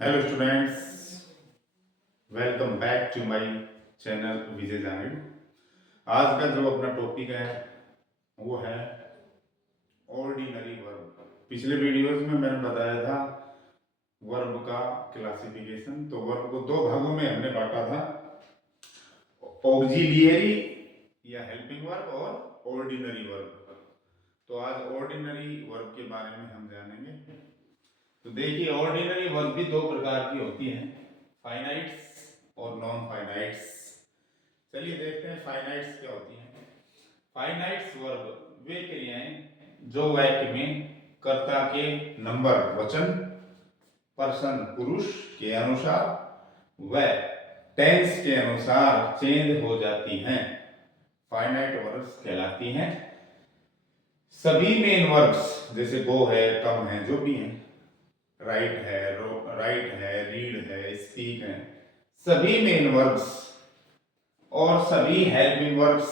Hello students, welcome back to my channel Vijay Janid. आज का जो अपना टॉपिक है वो है ऑर्डिनरी वर्ब। पिछले वीडियोस में मैंने बताया था वर्ब का क्लासिफिकेशन। तो वर्ब को दो भागों में हमने बांटा था, ऑक्सिलियरी या हेल्पिंग वर्ब और ऑर्डिनरी वर्ब। तो आज ऑर्डिनरी वर्ब के बारे में हम जानेंगे। तो देखिए, ऑर्डिनरी वर्ब भी दो प्रकार की होती हैं, फाइनाइट्स और नॉन फाइनाइट्स। चलिए देखते हैं फाइनाइट्स क्या होती हैं। फाइनाइट्स वर्ब वे क्रियाएं जो वाक्य में कर्ता के नंबर वचन, पर्सन पुरुष के अनुसार व टेंस के अनुसार चेंज हो जाती हैं, फाइनाइट वर्ब्स कहलाती हैं। सभी मेन वर्ब्स जैसे गो है, कम है, जो भी हैं, राइट है, राइट है, रीड है, स्पीक है, सभी मेन वर्ब्स और सभी हेल्पिंग वर्ब्स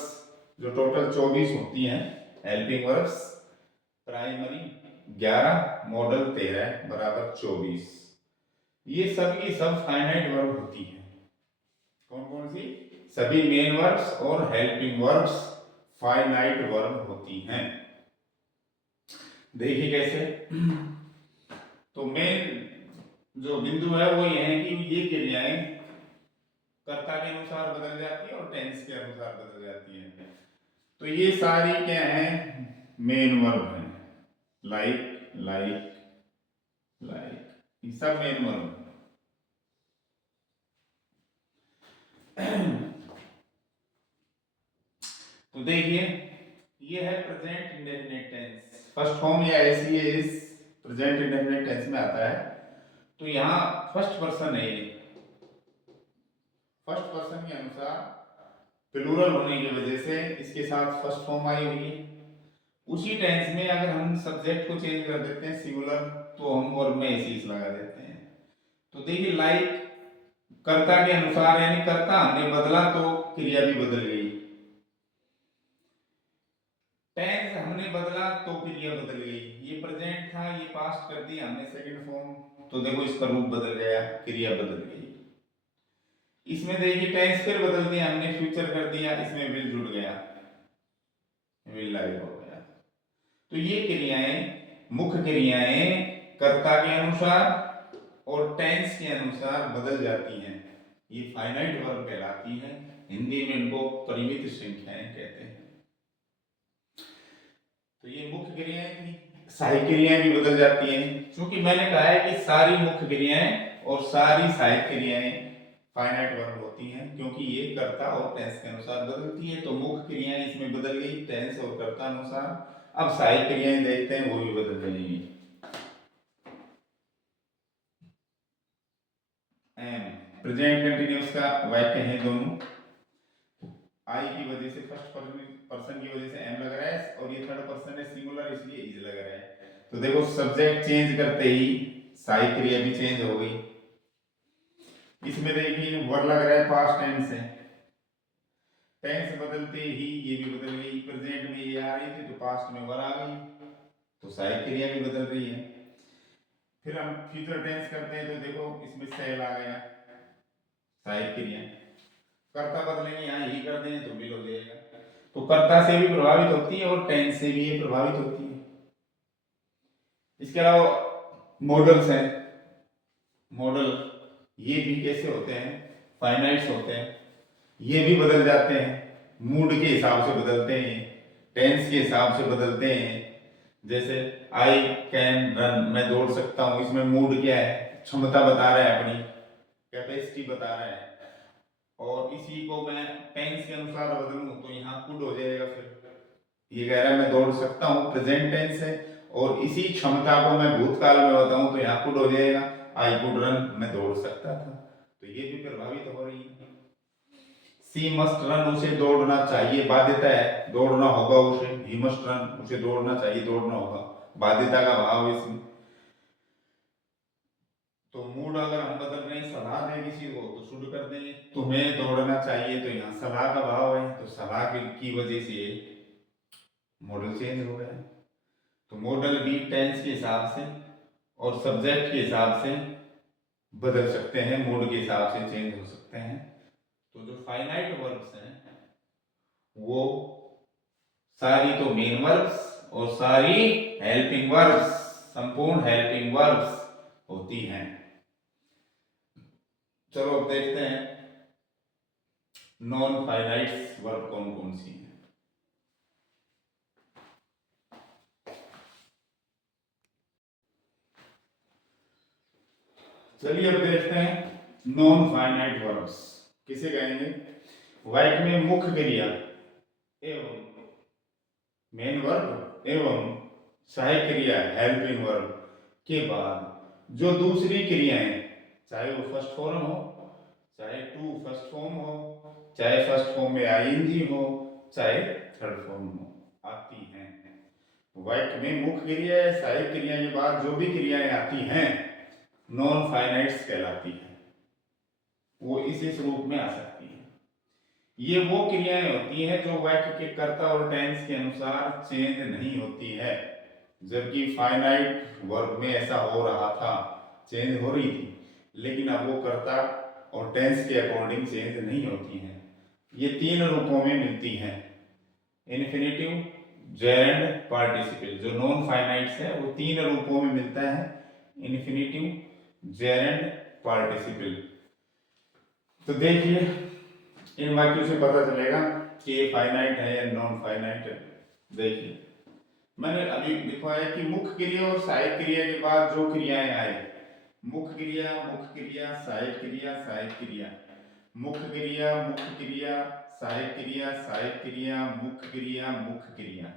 जो टोटल 24 होती हैं हेल्पिंग वर्ब्स, प्राइमरी 11, मॉडल 13 बराबर 24, ये सब की सब फाइनाइट वर्ब होती हैं। कौन कौन सी? सभी मेन वर्ब्स और हेल्पिंग वर्ब्स फाइनाइट वर्ब होती हैं। देखिए कैसे। तो मेन जो बिंदु है वो ये है कि ये क्रियाएं कर्ता के अनुसार बदल जाती है और टेंस के अनुसार बदल जाती है। तो ये सारी क्या है? मेन वर्ब है। लाइक, लाइक, लाइक, ये सब मेन वर्ब है। तो देखिए, ये है present indefinite tense. First form या ऐसी है, इस प्रेजेंट इंडेफिनिट टेंस में आता है। तो यहाँ फर्स्ट पर्सन है, ये फर्स्ट पर्सन के अनुसार प्लूरल होने की वजह से इसके साथ फर्स्ट फॉर्म आई हुई है। उसी टेंस में अगर हम सब्जेक्ट को चेंज कर देते हैं सिंगुलर, तो हम वर्ब में एसीस लगा देते हैं। तो देखिए, लाइक कर्ता के अनुसार, यानी कर्ता हमने बदला तो क्रिया भी बदल गई। टेंस हमने बदला तो क्रिया बदल गई। ये प्रेजेंट था, ये पास्ट कर दिया हमने सेकंड फॉर्म, तो देखो इसका रूप बदल गया, क्रिया बदल गई। इसमें देखिए टेंस फिर बदल दिया हमने, फ्यूचर कर दिया, इसमें विल जुड़ गया, विल लाइव हो गया। तो ये क्रियाएं, मुख्य क्रियाएं कर्ता के अनुसार और टेंस के अनुसार बदल जाती हैं, ये फाइनाइट वर्ब कहलाती हैं। हिंदी में इनको परिमित संख्याएं कहते हैं। तो ये मुख्य क्रियाएं थी। सहायक क्रियाएं भी बदल जाती हैं, क्योंकि मैंने कहा है कि सारी मुख्य क्रियाएं और सारी सहायक क्रियाएं फाइनाइट वर्ब होती हैं, क्योंकि ये कर्ता और टेंस के अनुसार बदलती है। तो मुख्य क्रियाएं इसमें बदल गई टेंस और कर्ता अनुसार। अब सहायक क्रियाएं देखते हैं, वो भी बदल जाएंगी। एम प्रेजेंट कंटिन्यूअस का वाक्य है दोनों। आई की वजह से, फर्स्ट पर्सन की वजह से एम लग रहा है, और ये थर्ड पर्सन है सिंगुलर, इसलिए इज लग रहा है। तो देखो सब्जेक्ट चेंज करते ही सहायक क्रिया भी चेंज हो गई। इसमें देखिए वर लग रहा है पास्ट टेंस है, टेंस बदलते ही ये भी बदल गई। प्रेजेंट में ये आ रही थी तो पास्ट में वर आ गई, तो सहायक क्रिया भी बदल रही है। फिर हम फ्यूचर टेंस करते हैं तो देखो इसमें सेल आ गया, सहायक क्रिया। कर्ता बदलेंगे, यहाँ ही कर देंगे तो विल हो जाएगा। तो कर्ता से भी प्रभावित होती है और टेंस से भी ये प्रभावित होती है। इसके अलावा मॉडल्स हैं। मॉडल ये भी कैसे होते हैं? फाइनाइट्स होते हैं। ये भी बदल जाते हैं, मूड के हिसाब से बदलते हैं, टेंस के हिसाब से बदलते हैं। जैसे आई कैन रन, मैं दौड़ सकता हूँ, इसमें मूड क्या है? क्षमता बता रहा है, अपनी कैपेसिटी बता रहा है। और इसी को मैं टेंस के अनुसार बदलूं तो यहाँ कुड हो जाएगा। फिर ये कह रहा है मैं दौड़ सकता हूँ, प्रेजेंट टेंस है, और इसी क्षमता को मैं भूतकाल में बताऊं तो यहाँ कुड हो जाएगा, आई कुड रन, मैं दौड़ सकता था। तो ये भी प्रभावित हो रही है। सी मस्ट रन, उसे दौड़ना चाहिए, बाध्यता है, दौड़ना होगा उसे। ही मस्ट रन, उसे दौड़ना चाहिए, दौड़ना होगा, बाध्यता का भाव है इसमें। तो मूड अगर हम बदल रहे हैं, सलाह दें किसी को तो शुड कर देंगे, तुम्हें दौड़ना चाहिए, तो यहाँ सलाह का भाव है, तो सलाह की वजह से मॉडल चेंज हो गया। तो मॉडल भी टेंस के हिसाब से और सब्जेक्ट के हिसाब से बदल सकते हैं, मूड के हिसाब से चेंज हो सकते हैं। तो जो फाइनाइट वर्ब्स हैं वो सारी तो मेन वर्ब्स और सारी हेल्पिंग वर्ब्स, संपूर्ण हेल्पिंग वर्ब्स होती हैं। चलो अब देखते हैं नॉन फाइनाइट वर्ब कौन कौन सी हैं। चलिए अब देखते हैं नॉन फाइनाइट वर्ब्स किसे कहेंगे। वाक्य में मुख्य क्रिया एवं मेन वर्ब एवं सहायक क्रिया हेल्पिंग वर्ब के बाद जो दूसरी क्रियाएं, चाहे वो फर्स्ट फॉर्म हो, चाहे टू फर्स्ट फॉर्म हो, चाहे फर्स्ट फॉर्म में आईएनजी हो, चाहे थर्ड फॉर्म हो, आती हैं। वाक्य में मुख्य क्रिया है, सहायक क्रिया के बाद जो भी क्रियाएं आती हैं नॉन फाइनाइट्स कहलाती हैं। वो इस रूप में आ सकती है। ये वो क्रियाएं होती हैं जो वाक्य के कर्ता और टेंस के अनुसार चेंज नहीं होती है, जबकि फाइनाइट वर्ब में ऐसा हो रहा था, चेंज हो रही थी, लेकिन अब वो कर्ता और टेंस के अकॉर्डिंग चेंज नहीं होती हैं। ये तीन रूपों में मिलती हैं, इन्फिनेटिव, जेरेंड, पार्टिसिपल। जो नॉन फाइनाइट्स है वो तीन रूपों में मिलता है, इन्फिनेटिव, जेरेंड, पार्टिसिपल। तो देखिए इन वाक्यों से पता चलेगा कि ये फाइनाइट है या नॉन फाइनाइट है। देखिए मैंने अभी दिखाया कि मुख्य क्रिया और सहायक क्रिया के बाद जो क्रियाएं आए, मुख्य क्रिया, सहायक क्रिया, सहायक क्रिया, मुख्य क्रिया, सहायक क्रिया, सहायक क्रिया, मुख्य क्रिया, मुख्य क्रिया।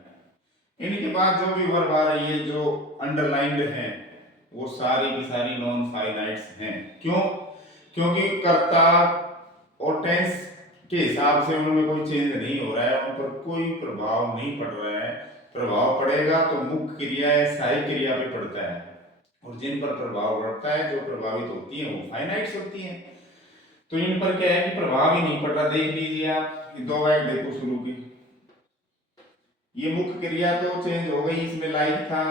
इनके बाद जो भी वर्ब आ रही है जो अंडरलाइंड है वो सारी की सारी नॉन फाइनाइट्स हैं। क्यों? क्योंकि कर्ता और टेंस के हिसाब से उनमें कोई चेंज नहीं हो रहा है, उन पर कोई प्रभाव नहीं पड़ रहा है। प्रभाव पड़ेगा तो मुख्य क्रिया या सहायक क्रिया पे पड़ता है, और जिन पर प्रभाव पड़ता है, जो प्रभावित होती है वो फाइनाइट्स होती हैं। तो इन पर क्या है कि प्रभाव ही नहीं पड़ रहा। देख लीजिए आप दो वाक्य देखो शुरू की, ये मुख्य क्रिया तो चेंज हो गई, इसमें लाइक था,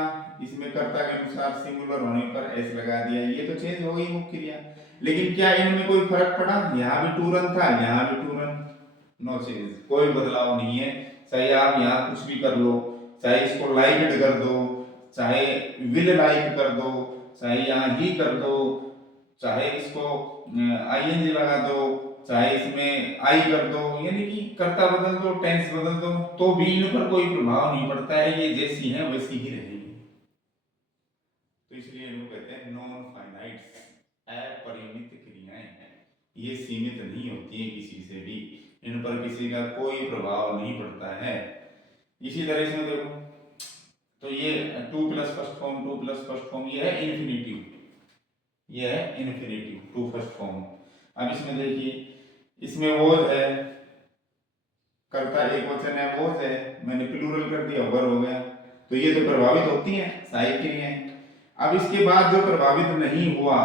इसमें कर्ता के अनुसार सिंगुलर होने पर एस लगा दिया, ये तो चेंज हो गई मुख्य क्रिया। लेकिन क्या इनमें कोई फर्क पड़ा? यहाँ भी टू रन था, यहाँ भी टू रन, नो चेंज, कोई बदलाव नहीं है। चाहे आप यहाँ कुछ भी कर लो, चाहे इसको लाइक कर दो, चाहे विल लाइक कर दो, चाहे यहाँ ही कर दो, चाहे इसको आईएनजी लगा दो, चाहे इसमें आई कर दो, यानी कि कर्ता बदल दो, टेंस बदल दो, तो भी इन पर कोई प्रभाव नहीं पड़ता है, ये जैसी हैं वैसी ही रहेगी। तो इसलिए लोग कहते हैं नॉन फाइनाइट्स, अपरिमित क्रियाएं हैं, ये सीमित नहीं होती है किसी से भी, इन पर किसी का कोई प्रभाव नहीं पड़ता है। इसी तरह से देखो तो ये two plus first form, two plus first form, ये है इन्फिनेटिव, ये है इन्फिनेटिव, टू फर्स्ट फॉर्म। अब इसमें देखिए इसमें वोज है, कर्ता एक वचन है, वोज है, मैंने प्लूरल कर दिया, वर हो गया, तो ये तो प्रभावित होती हैं, सहायक क्रियाएं। अब इसके बाद जो प्रभावित नहीं हुआ,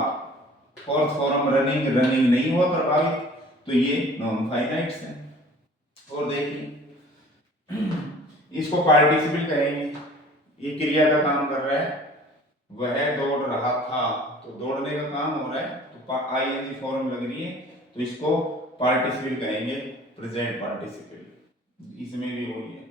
फोर्थ फॉर्म रनिंग, रनिंग नहीं हुआ प्रभावित, तो ये नॉन फाइनाइट्स है। और देखिए इसको पार्टिसिपल कहेंगे, ये क्रिया का काम कर रहा है, वह दौड़ रहा था, तो दौड़ने का काम हो रहा है, तो आईएनजी फॉर्म लग रही है, तो इसको पार्टिसिपल कहेंगे, प्रेजेंट पार्टिसिपल। इसमें भी वही है,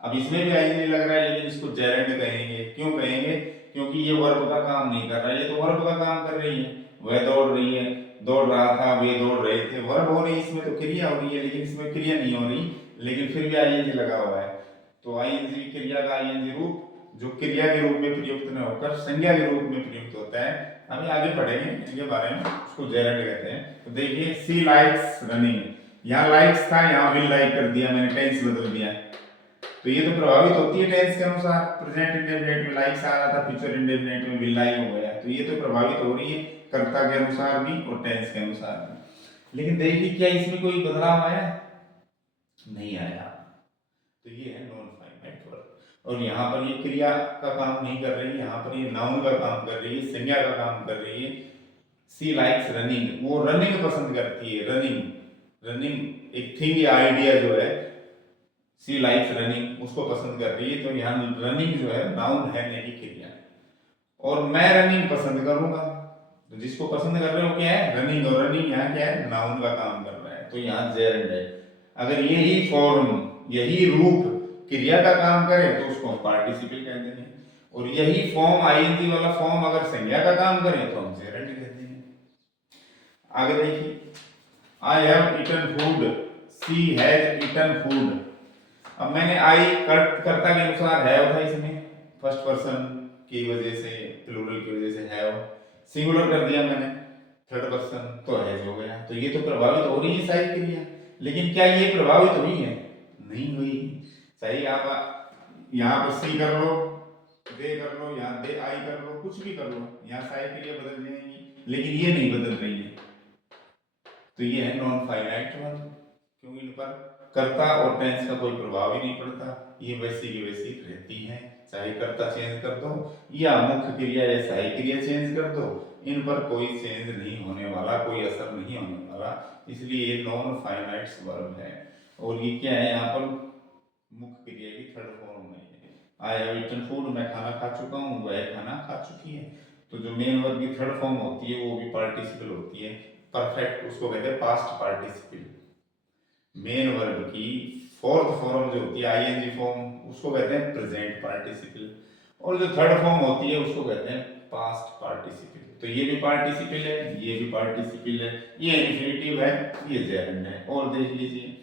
अब इसमें भी आईएनजी लग रहा है, लेकिन इसको जेरेंड कहेंगे। क्यों कहेंगे? क्योंकि ये वर्ब का काम नहीं कर रहा है, ये तो वर्ब का काम कर रही है, वह दौड़ रही है, दौड़ रहा था, वे दौड़ रहे थे, वर्ब हो रही है, इसमें तो क्रिया हो रही है, लेकिन इसमें क्रिया नहीं हो रही, लेकिन फिर भी आईएनजी लगा हुआ है। तो आईएनजी क्रिया का आईएनजी रूप जो क्रिया के रूप में प्रयुक्त न होकर संज्ञा के रूप में प्रयुक्त होता है, हम आगे पढ़ेंगे इसके बारे में, उसको जेरेंड कहते हैं। तो देखिए सी लाइक्स रनिंग, यहाँ लाइक्स था, यहाँ विल लाइक कर दिया, मैंने टेंस बदल दिया, तो ये तो प्रभावित होती है टेंस के अनुसार। प्रेजेंट इंडेफिनिट में लाइक्स आ रहा था, फ्यूचर इंडेफिनिट में विल लाइक हो गया, तो ये तो प्रभावित हो रही है कर्ता के अनुसार भी और टेंस के अनुसार भी। लेकिन देखिए क्या इसमें कोई बदलाव आया? नहीं आया। तो ये है नॉन फाइनाइट वर्ब। और यहाँ पर ये क्रिया का काम नहीं कर रही, यहाँ पर ये नाउन का काम कर रही है, संज्ञा का काम कर रही है। सी लाइक्स रनिंग, वो रनिंग पसंद करती है, रनिंग, रनिंग एक थिंग या आइडिया जो है, सी लाइक्स रनिंग, उसको पसंद कर रही है। तो यहाँ रनिंग जो है नाउन है, नहीं क्रिया। और मैं रनिंग पसंद करूंगा, तो जिसको पसंद कर रहे हो क्या है, रनिंग, और रनिंग यहाँ क्या है, नाउन का काम कर रहा है, तो यहाँ जेरेंड है। अगर यही फॉर्म, यही रूप क्रिया का काम करे तो उसको हम पार्टिसिपल कहते हैं, और यही फॉर्म आईएनजी वाला फॉर्म अगर संज्ञा का काम करे तो हम जेरेंड कहते हैं। आगे देखिए, I have eaten food, she has eaten food. अब मैंने आई कर्ता के अनुसार हैव था इसमें, फर्स्ट पर्सन की वजह से, प्लूरल की वजह से हैव, सिंगुलर कर दिया मैंने थर्ड पर्सन, तो हैज हो गया। तो ये तो प्रभावित हो रही है सहायक क्रिया, लेकिन क्या ये प्रभावित हुई है, नहीं हुई। सही, आप यहाँ पर सी कर लो, दे कर लो, यहाँ दे आई कर लो, कुछ भी कर लो, यहाँ सहायक क्रिया बदल जाएंगी, लेकिन ये नहीं बदल रही है। तो ये है नॉन फाइनाइट वर्ब, क्योंकि इन पर कर्ता और टेंस का कोई प्रभाव ही नहीं पड़ता, ये वैसी की वैसी रहती हैं। चाहे कर्ता चेंज कर दो या मुख्य क्रिया या सहायक क्रिया चेंज कर दो, इन पर कोई चेंज नहीं होने वाला, कोई असर नहीं होने वाला, इसलिए ये नॉन फाइनाइट वर्ब है। और ये क्या है, यहाँ पर मुख्य क्रिया की थर्ड फॉर्म में आई हैव ईटन फूड, मैं खाना खा चुका हूँ, वह खाना खा चुकी है। तो जो मेन वर्ब की थर्ड फॉर्म होती है वो भी पार्टिसिपल होती है, परफेक्ट, उसको कहते हैं पास्ट पार्टिसिपल। मेन वर्ब की फोर्थ फॉर्म जो होती है आईएनजी फॉर्म, उसको कहते हैं प्रेजेंट पार्टिसिपल, और जो थर्ड फॉर्म होती है उसको कहते हैं पास्ट पार्टिसिपल। तो ये भी पार्टिसिपल है, ये भी पार्टिसिपल है, ये इन्फिनिटिव है, ये जेरेंड है। और देख लीजिए,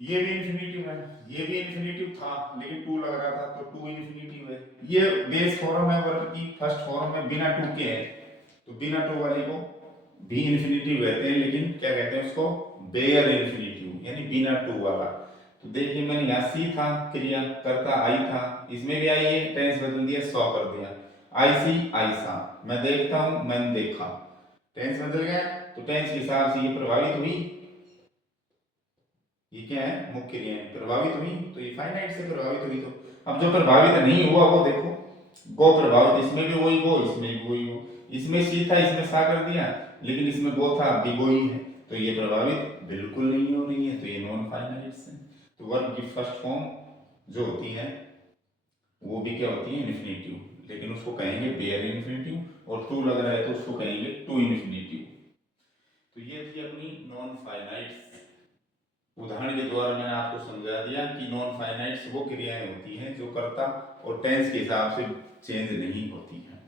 ये भी इन्फिनिटिव है, ये भी इन्फिनिटिव था लेकिन टू लग रहा था तो टू इन्फिनिटिव है। ये बेस फॉर्म है वर्ब की, फर्स्ट फॉर्म है, बिना टू के है, तो बिना टू वाले को भी इन्फिनिटिव कहते हैं, लेकिन क्या कहते हैं उसको, बेयर इन्फिनिटिव, यानी बिना टू वाला। तो देखिए मैंने यहाँ सी था, क्रिया करता आई था, इसमें भी आई है, टेंस बदल दिया, सॉ कर दिया, आई सी आई सा, मैं देखता हूं, मैंने देखा, टेंस बदल गया, तो टेंस के हिसाब से ये प्रभावित हुई, ये क्या है, मुख्य क्रिया प्रभावित हुई, तो ये फाइनाइट से प्रभावित हुई। तो अब जो प्रभावित नहीं हुआ वो देखो, गो प्रभावित, इसमें भी वही गो, इसमें भी वही गो, इसमें सी था, इसमें सा कर दिया, लेकिन इसमें गो था, भी गो ही है, तो ये प्रभावित बिल्कुल नहीं हो रही है, तो ये नॉन फाइनाइट है। तो वर्ब की फर्स्ट फॉर्म जो होती है वो भी क्या होती है, इन्फिनिटिव, लेकिन उसको कहेंगे बेयर इन्फिनिटिव, और टू लग रहा है तो उसको कहेंगे टू इन्फिनिटिव। तो ये थी अपनी नॉन फाइनाइट्स। उदाहरण के द्वारा मैंने आपको समझा दिया कि नॉन फाइनाइट्स वो क्रियाएं होती हैं जो कर्ता और टेंस के हिसाब से चेंज नहीं होती हैं,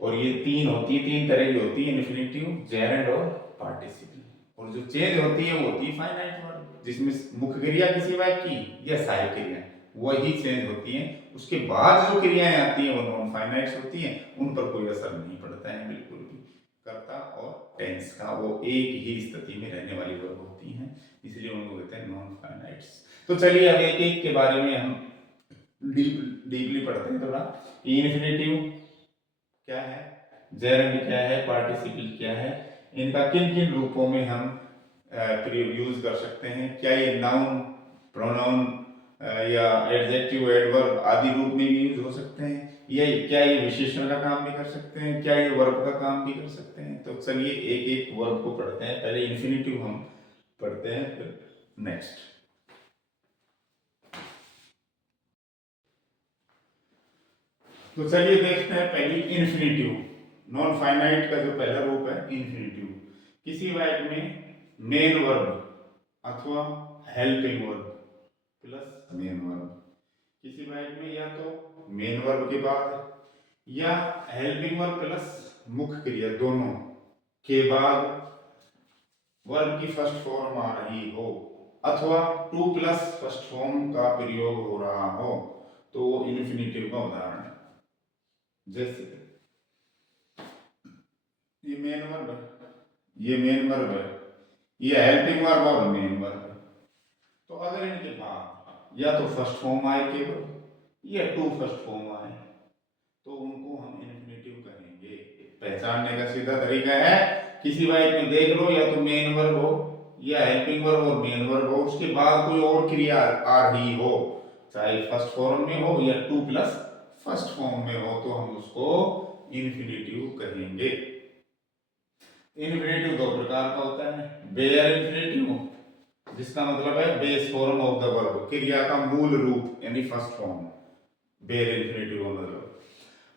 और ये तीन होती है, तीन तरह की होती है, इन्फिनिटिव, जेरेंड और पार्टिसिपल। और जो चेंज होती है वो होती है फाइनाइट वर्ब, जिसमें मुख्य क्रिया किसी वाक्य की या सहायक क्रिया वही चेंज होती है, उसके बाद जो क्रियाएं आती हैं वो नॉन फाइनाइट्स होती हैं, उन पर कोई असर नहीं पड़ता है बिल्कुल भी, कर्ता और टेंस का, वो एक ही स्थिति में रहने वाली वर्ब होती हैं, इसलिए उनको कहते हैं नॉन फाइनाइट्स। तो चलिए अब एक एक के बारे में हम डीपली पढ़ते हैं थोड़ा। इन्फिनिटिव क्या है, जेरेंड क्या है, पार्टिसिपल क्या है, इनका किन किन रूपों में हम यूज कर सकते हैं, क्या ये नाउन, प्रोनाउन या एडजेक्टिव, एडवर्ब आदि रूप में भी यूज हो सकते हैं, या क्या ये विशेषण का काम भी कर सकते हैं, क्या ये वर्ब का काम भी कर सकते हैं। तो चलिए एक एक वर्ब को पढ़ते हैं, पहले इन्फिनिटिव हम पढ़ते हैं, फिर नेक्स्ट। तो चलिए देखते हैं पहली इन्फिनिटिव। नॉन फाइनाइट का जो पहला रूप है इन्फिनिटिव, किसी वाक्य में मेन वर्ब अथवा helping verb plus main verb, किसी वाक्य में या तो मेन वर्ब के बाद या हेल्पिंग वर्ब प्लस मुख्य क्रिया दोनों के बाद वर्ब की फर्स्ट फॉर्म आ रही हो, अथवा टू प्लस फर्स्ट फॉर्म का प्रयोग हो रहा हो, तो वो इन्फिनिटिव का उदाहरण है। जैसे ये मेन वर्ब है, ये मेन वर्ब है, ये हेल्पिंग वर्ब और मेन वर्ब है, तो अगर इनके बाद या तो फर्स्ट फॉर्म आए केवल या टू फर्स्ट फॉर्म आए तो उनको हम इन्फिनिटिव कहेंगे। पहचानने का सीधा तरीका है, किसी वाक्य में देख लो या तो मेन वर्ब हो या हेल्पिंग वर्ब और मेन वर्ब हो, उसके बाद कोई और क्रिया आ रही हो, चाहे फर्स्ट फॉर्म में हो या टू प्लस फर्स्ट फॉर्म में हो, तो हम उसको इन्फिनिटिव कहेंगे। इन्फिनिटिव दो प्रकार का होता है, बेयर इन्फिनिटिव जिसका मतलब है base form of the verb, क्रिया का मूल रूप यानी फर्स्ट फॉर्म, बेयर इन्फिनिटिव मतलब,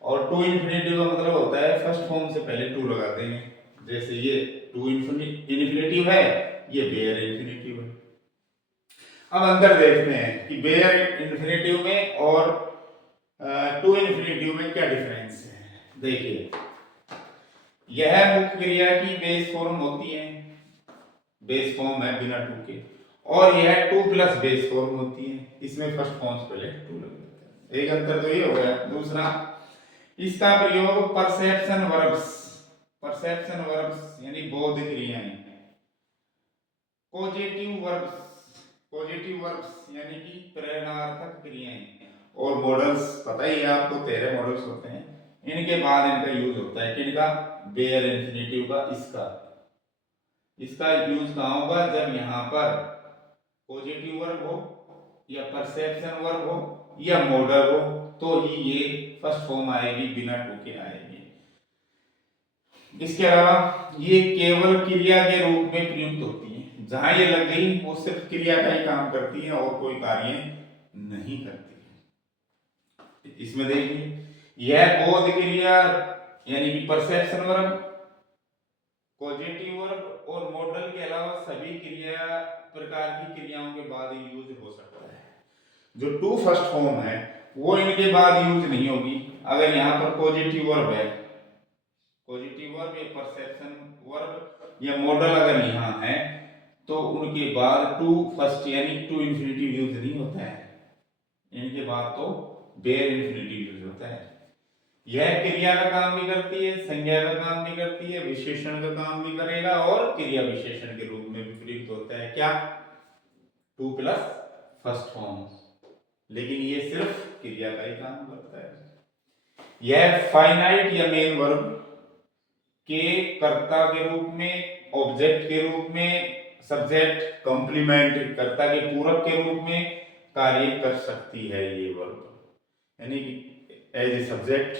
और टू इन्फिनेटिव का मतलब होता है फर्स्ट फॉर्म से पहले टू लगाते हैं, जैसे ये टू इन्फिनेटिव है, ये बेयर इन्फिनेटिव है। अब अंतर देखते हैं कि बेयर इन्फिनेटिव में और टू इन्फिनेटिव में क्या डिफरेंस है। देखिए, यह मुख्य क्रिया की बेस फॉर्म होती है, बेस फॉर्म है बिना टू के, और यह टू प्लस बेस फॉर्म होती है, इसमें फर्स्ट फॉर्म से पहले टू लग जाता है। एक अंतर तो ये हो गया। दूसरा, इसका प्रयोग परसेप्शन वर्ब्स यानी बोध क्रियाएं, पॉजिटिव वर्ब्स यानी कि प्रेरणार्थक क्रियाएं, और मॉडल्स पता ही है आपको 13 मॉडल्स होते हैं, इनके बाद इनका यूज होता है। किनका? बेयर इन्फिनेटिव का। इसका यूज कहाँ होगा? जब यहाँ पर पॉजिटिव वर्ब हो या परसेप्शन वर्ब हो या मॉडल हो, तो ही ये फर्स्ट फॉर्म आएगी, बिना टू के आएगी। इसके अलावा ये केवल क्रिया के रूप में प्रयुक्त होती है, जहां ये लग गई वो सिर्फ क्रिया का ही काम करती है और कोई कार्य नहीं करती है। इसमें देखिए, यह बोध क्रिया यानी कि परसेप्शन वर्ब, पॉजिटिव वर्ब और मॉडल के अलावा सभी क्रिया प्रकार की क्रियाओं के बाद यूज हो सकता है। जो टू फर्स्ट फॉर्म है वो इनके बाद यूज नहीं होगी। अगर यहाँ पर पॉजिटिव वर्ब है, पॉजिटिव वर्ब या परसेप्शन वर्ब या मॉडल अगर यहाँ है, तो उनके बाद टू फर्स्ट यानी टू इन्फिनेटिव यूज नहीं होता है, इनके बाद तो बेयर इन्फिनेटिव यूज होता है। यह क्रिया का काम भी करती है, संज्ञा का काम भी करती है, विशेषण का काम भी करेगा, और क्रिया विशेषण के रूप में भी प्रयुक्त होता है। क्या? टू प्लस फर्स्ट फॉर्म, लेकिन ये सिर्फ क्रिया का ही काम करता है। यह फाइनाइट या मेन वर्ब के कर्ता के रूप में, ऑब्जेक्ट के रूप में, सब्जेक्ट कॉम्प्लीमेंट कर्ता के पूरक के रूप में कार्य कर सकती है ये वर्ब, यानी कि as a subject,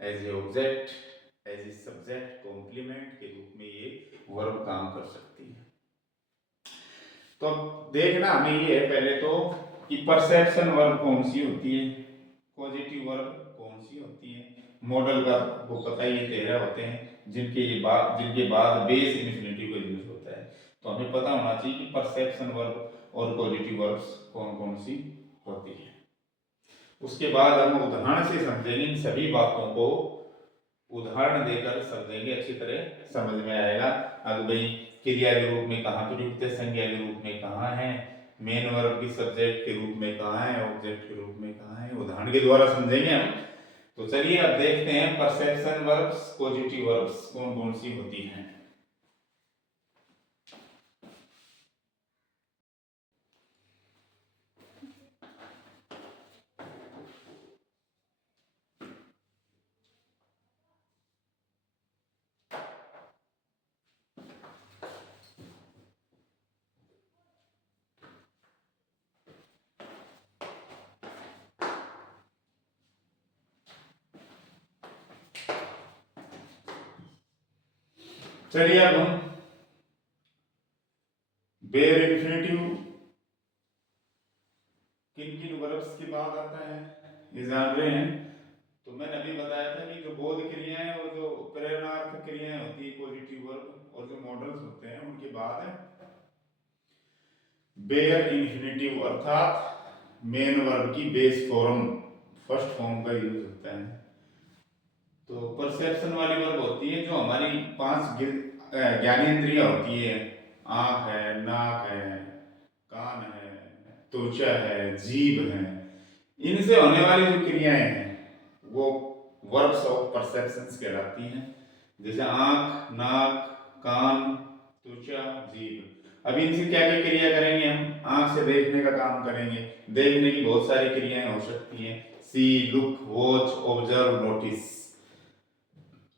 as a object, as a subject complement के रूप में ये वर्ब काम कर सकती है। तो देखना हमें ये है पहले तो कि परसेप्शन वर्ब कौन सी होती है, पॉजिटिव वर्ब कौन सी होती है, मॉडल का वो पता ही 13 होते हैं, जिनके बाद बेस इन्फिनेटिव का यूज होता है। तो हमें पता होना चाहिए कि परसेप्शन वर्ब और पॉजिटिव वर्ब्स कौन कौन सी होती है। उसके बाद हम उदाहरण से समझेंगे, इन सभी बातों को उदाहरण देकर समझेंगे, अच्छी तरह समझ में आएगा। अब भाई क्रिया के रूप में कहाँ प्रयुक्त है, संज्ञा के रूप में कहाँ है, मेन वर्ब की सब्जेक्ट के रूप में कहाँ है, ऑब्जेक्ट के रूप में कहाँ है, उदाहरण के द्वारा समझेंगे हम। तो चलिए अब देखते हैं परसेप्शन वर्ब्स, पॉजिटिव वर्ब्स कौन कौन सी होती हैं। चलिए अब हम बेयर इन्फिनेटिव किन किन वर्ब्स के बाद आता है ये जान रहे हैं। तो मैंने अभी बताया था कि जो बोध क्रियाएं और जो प्रेरणार्थक क्रियाएं होती है पॉजिटिव वर्ब और जो मॉडल्स होते हैं उनके बाद बेयर इन्फिनेटिव अर्थात मेन वर्ब की बेस फॉर्म, फर्स्ट फॉर्म का यूज होता है। तो परसेप्शन वाली वर्ब होती है जो हमारी 5 ज्ञानेंद्रिय होती है, आंख है, नाक है, कान है, त्वचा है, जीभ है, इनसे होने वाली जो क्रियाएं हैं वो वर्ब्स ऑफ परसेप्शंस कहलाती हैं। जैसे आंख, नाक, कान, त्वचा, जीभ। अब इनसे क्या क्या क्रिया करेंगे हम? आंख से देखने का काम करेंगे, देखने की बहुत सारी क्रियाएं हो सकती हैं, see, look, watch, observe, notice.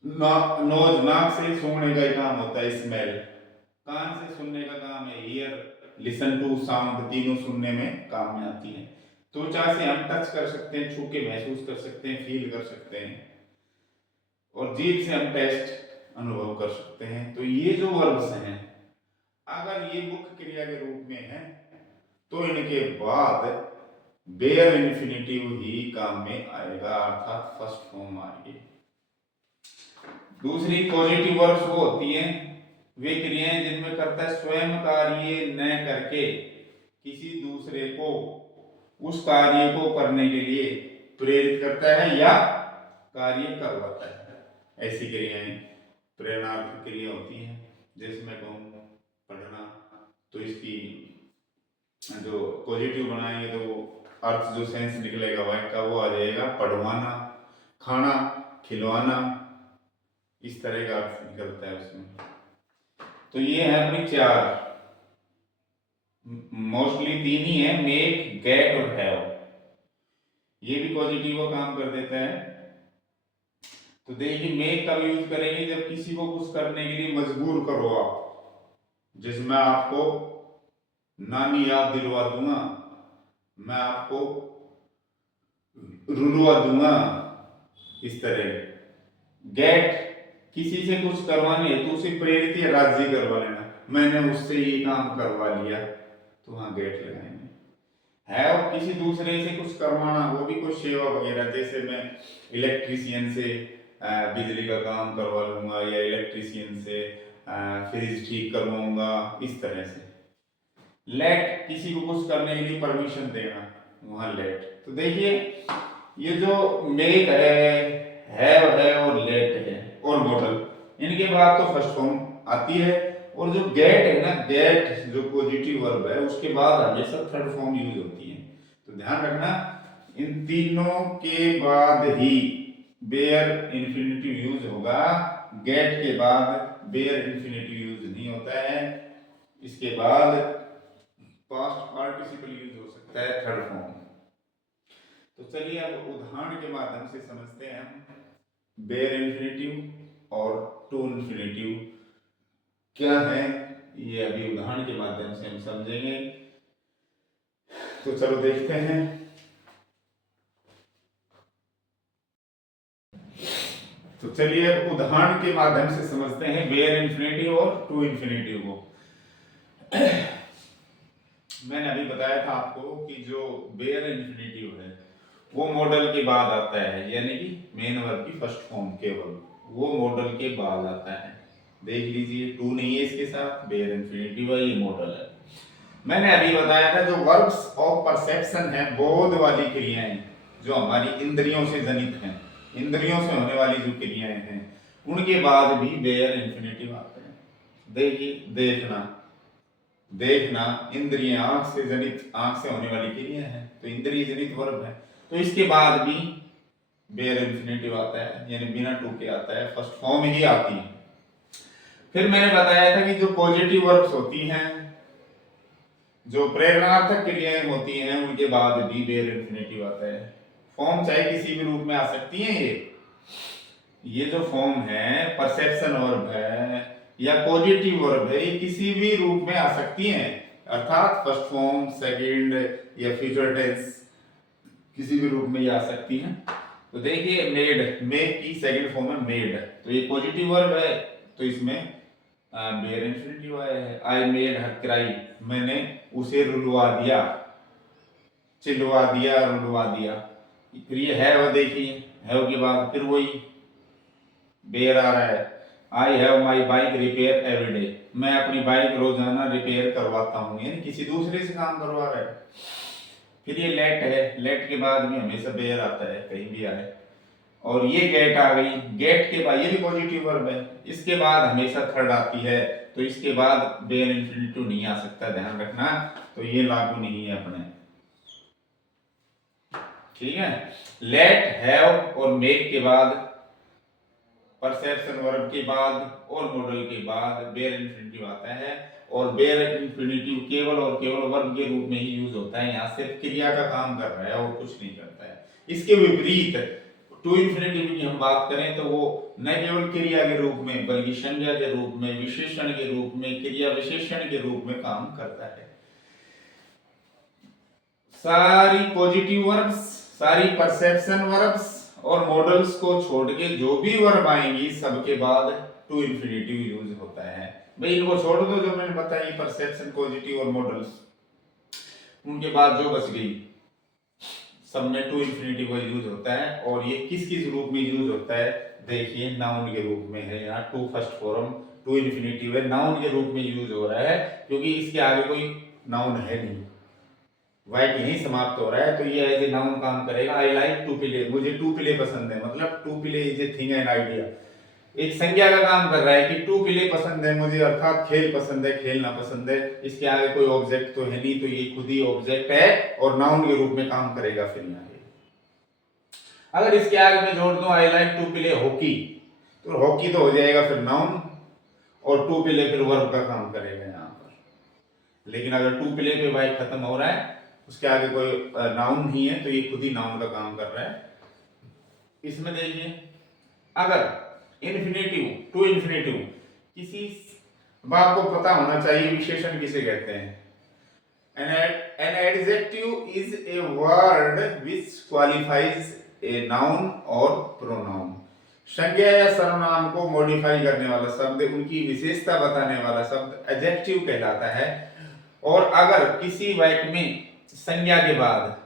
Nose, नाक से सूंघने का काम होता है, स्मेल। कान से सुनने का काम है, हियर, लिसन टू साउंड, तीनों सुनने में काम में आती है। त्वचा से हम टच कर सकते हैं, छू के महसूस कर सकते हैं, फील कर सकते हैं, और जीभ से हम टेस्ट अनुभव कर सकते हैं। तो ये जो वर्ब्स हैं, अगर ये मुख्य क्रिया के रूप में है तो इनके बाद बेयर इन्फिनिटिव ही काम में आएगा, अर्थात फर्स्ट फॉर्म आ रही है। दूसरी पॉजिटिव वर्ब्स वो होती हैं वे क्रियाएं जिनमें कर्ता स्वयं कार्य न करके किसी दूसरे को उस कार्य को करने के लिए प्रेरित करता है या कार्य करवाता है। ऐसी क्रियाएं प्रेरणार्थक क्रिया होती हैं। जैसे मैं कहूँ पढ़ना, तो इसकी जो पॉजिटिव बनाएंगे तो अर्थ जो सेंस निकलेगा वाक्य का वो आ जाएगा पढ़वाना, खाना, खिलवाना, इस तरह का अर्थ निकलता है उसमें। तो ये है अपनी चार, मोस्टली तीन ही है, मेक, गेट और हैव। ये भी पॉजिटिव का काम कर देता है। तो देखिए मेक का यूज करेंगे जब किसी को कुछ करने के लिए मजबूर करो आप, जिसमें आपको नानी याद दिलवा दूंगा, मैं आपको रुलवा दूंगा, इस तरह। गेट, किसी से कुछ करवाने हेतु उसे प्रेरित या राजी करवा लेना, मैंने उससे ये काम करवा लिया, तो वहां गेट लगाएंगे। हैव, किसी दूसरे से कुछ करवाना, वो भी कुछ सेवा वगैरह, जैसे मैं इलेक्ट्रीशियन से बिजली का काम करवा लूंगा या इलेक्ट्रीशियन से फ्रिज ठीक करवाऊंगा, इस तरह से। लेट, किसी को कुछ करने के लिए परमिशन देना, वहां लेट। तो देखिए ये जो मेक है और लेट है और मॉडल, इनके बाद तो फर्स्ट फॉर्म आती है। और जो गेट है ना, गेट जो पॉजिटिव वर्ब है उसके बाद हमेशा थर्ड फॉर्म यूज होती है। तो ध्यान रखना इन तीनों के बाद ही बेयर इंफिनिटिव यूज होगा, गेट के बाद बेयर इंफिनिटिव यूज नहीं होता है। इसके बाद पास्ट पार्टिसिपल यूज हो सकता है थर्ड फॉर्म। तो चलिए अब उदाहरण के माध्यम से समझते हैं हम बेयर इंफिनिटिव और टू इंफिनिटिव क्या है, ये अभी उदाहरण के माध्यम से हम समझेंगे। तो चलो देखते हैं। तो चलिए अब उदाहरण के माध्यम से समझते हैं बेयर इंफिनिटिव और टू इंफिनिटिव को। मैंने अभी बताया था आपको कि जो बेयर इंफिनिटिव है वो मॉडल के बाद आता है, यानी कि मेन वर्ब की फर्स्ट फॉर्म, केवल वो मॉडल के बाद आता है। देख लीजिए टू नहीं है इसके साथ, बेयर इंफिनिटिव है, ये मॉडल है। मैंने अभी बताया था जो वर्ब्स ऑफ परसेप्शन है, बोध वाली क्रियाएं जो हमारी इंद्रियों से जनित हैं, इंद्रियों से होने वाली जो क्रियाएं हैं, उनके बाद भी बेयर इंफिनिटिव आते हैं। देखिए देखना, देखना इंद्रिय आंख से जनित, आंख से होने वाली क्रिया है, तो इंद्रिय जनित वर्ब है, तो इसके बाद भी बेयर इंफिनिटिव आता है, यानी बिना टू के आता है, फर्स्ट फॉर्म ही आती है। फिर मैंने बताया था कि जो पॉजिटिव वर्ब्स होती हैं, जो प्रेरणार्थक क्रियाएं होती हैं, उनके बाद भी बेयर इंफिनिटिव आता है। फॉर्म चाहे किसी भी रूप में आ सकती है। ये जो फॉर्म है परसेप्शन वर्ब है या पॉजिटिव वर्ब है, ये किसी भी रूप में आ सकती हैं, अर्थात फर्स्ट फॉर्म, सेकंड या फ्यूचर टेंस, किसी भी रूप में ये आ सकती हैं। तो देखिए मेड, मेक की सेकंड फॉर्म है मेड, तो ये पॉजिटिव वर्ब है, तो इसमें बेयर इंफिनिटिव आया है। आई मेड हर क्राई, मैंने उसे रुलवा दिया, चिल्लवा दिया, रुलवा दिया। फिर ये है वो, देखिए है के बाद फिर वही बेयर आ रहा है। I have my bike repair every day, मैं अपनी बाइक रोजाना रिपेयर करवाता हूँ, यानी किसी दूसरे से काम करवा रहा है। फिर ये लेट है, लेट के बाद भी हमेशा बेयर आता है, कहीं भी आए। और ये गेट आ गई, गेट के बाद ये भी पॉजिटिव वर्ब है, इसके बाद हमेशा थर्ड आती है, तो इसके बाद बेयर इंफिनिटिव नहीं आ सकता, ध्यान रखना। तो ये लागू नहीं है अपने, ठीक है। लेट, हैव और मेक के बाद, परसेप्शन वर्ब के बाद और मॉडल के बाद बेयर इंफिनिटिव आता है। और बेयर इंफिनिटिव केवल और केवल वर्ब के रूप में ही यूज होता है, यहाँ सिर्फ क्रिया का काम कर रहा है और कुछ नहीं करता है। इसके विपरीत टू इंफिनिटिव की हम बात करें तो वो न केवल क्रिया के रूप में बल्कि संज्ञा के रूप में, विशेषण के रूप में, क्रिया विशेषण के रूप में काम करता है। सारी पॉजिटिव वर्ब्स, सारी परसेप्शन वर्ब्स और मॉडल्स को छोड़ के जो भी वर्ब आएंगी सबके बाद टू इंफिनिटिव यूज होता है। भाई इनको छोड़ दो जो मैंने बताई, परसेप्शन, पॉजिटिव और मॉडल्स, उनके बाद जो बच गई सब में टू इन्फिनेटिव का यूज होता है। और ये किस किस रूप में यूज होता है, देखिए नाउन के रूप में है, यहाँ to first form to infinitive है, नाउन के रूप में यूज हो रहा है, क्योंकि इसके आगे कोई नाउन है नहीं, वाइट यहीं समाप्त हो रहा है, तो ये एज ए नाउन काम करेगा। आई लाइक टू प्ले, मुझे टू प्ले पसंद है, मतलब to play is a thing and idea, एक संज्ञा का काम कर रहा है कि टू प्ले पसंद है मुझे, अर्थात खेल पसंद है, खेलना पसंद है। इसके आगे कोई ऑब्जेक्ट तो है नहीं, तो ये खुद ही ऑब्जेक्ट है और नाउन के रूप में काम करेगा। फिर यहाँ अगर इसके आगे मैं जोड़ दूं I like to play hockey, तो हॉकी तो हो जाएगा फिर नाउन, और टू प्ले फिर वर्ब का काम करेगा यहाँ पर। लेकिन अगर टू प्ले पे वाई खत्म हो रहा है, उसके आगे कोई नाउन नहीं है, तो ये खुद ही नाउन का काम कर रहा है। इसमें देखिए अगर इन्फिनेटिव टू इन्फिनेटिव, किसी बात को पता होना चाहिए विशेषण किसे कहते हैं। An adjective is a word which qualifies a noun or pronoun। संज्ञा या सर्वनाम को मॉडिफाई करने वाला शब्द, उनकी विशेषता बताने वाला शब्द एडजेक्टिव कहलाता है। और अगर किसी वाक्य में संज्ञा के बाद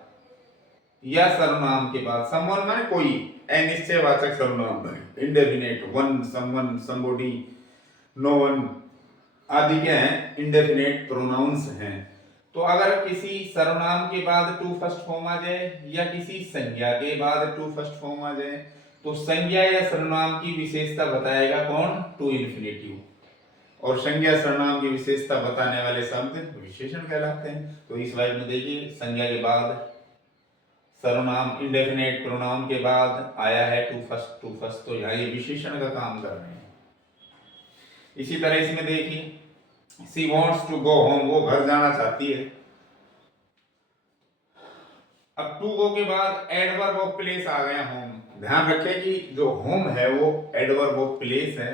या सर्वनाम के बाद, समवन माने कोई, अनिश्चयवाचक सर्वनाम, indefinite, one, someone, somebody, no one आदि क्या है, इंडेफिनिट प्रोनाउंस हैं। तो अगर किसी सर्वनाम के बाद टू फर्स्ट फॉर्म आ जाए या किसी संज्ञा के बाद टू फर्स्ट फॉर्म आ जाए, तो संज्ञा या सर्वनाम की विशेषता बताएगा कौन, टू इन्फिनेटिव। और संज्ञा सर्वनाम की विशेषता बताने वाले शब्द विशेषण कहलाते हैं। तो इस वाक्य में देखिए संज्ञा के बाद सर्वनाम इंडेफिनेट प्रोनाउन के बाद आया है टू फर्स्ट, तो यहाँ ये विशेषण का काम कर रहे हैं। इसी तरह इसमें देखिए she wants to go home, वो घर जाना चाहती है। अब टू गो के बाद एडवर्ब ऑफ प्लेस आ गया होम। ध्यान रखें कि जो होम है वो एडवर्ब ऑफ प्लेस है,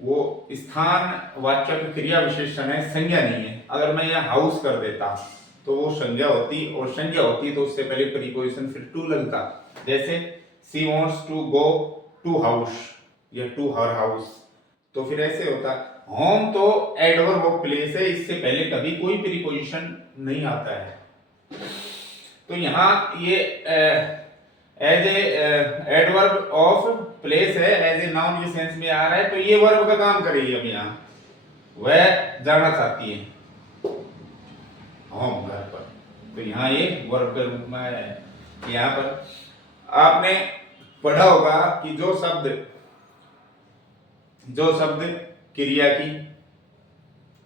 वो स्थान वाचक क्रिया विशेषण है, संज्ञा नहीं है। अगर मैं यहाँ हाउस कर देता तो वो संज्ञा होती, और संज्ञा होती तो उससे पहले प्रीपोजिशन फिर टू लगता। जैसे she wants to go to house या टू हर हाउस, तो फिर ऐसे होता। होम तो एडवर्ब ऑफ प्लेस है, इससे पहले कभी कोई प्रीपोजिशन नहीं आता है। तो यहाँ ये as a adverb of place है, एज ए नाउन के सेंस में आ रहा है, तो ये वर्ब का काम करेगी। अब यहाँ वह जाना चाहती है होम, घर पर, तो यहाँ ये वर्ब के रूप में है। यहाँ पर आपने पढ़ा होगा कि जो शब्द क्रिया की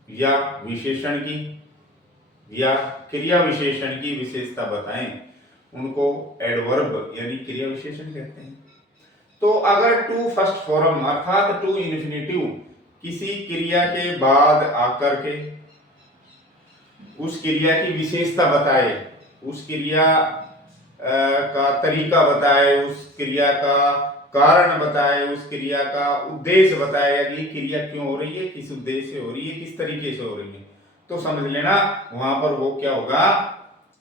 या विशेषण की या क्रिया विशेषण की विशेषता बताएं, उनको एडवर्ब यानी क्रिया विशेषण कहते हैं। तो अगर टू फर्स्ट फॉर्म अर्थात टू इन्फिनेटिव किसी क्रिया के बाद आकर के उस क्रिया की विशेषता बताए, उस क्रिया का तरीका बताए, उस क्रिया का कारण बताए, उस क्रिया का उद्देश्य बताए, कि क्रिया क्यों हो रही है, किस उद्देश्य से हो रही है, किस तरीके से हो रही है, तो समझ लेना वहां पर वो क्या होगा,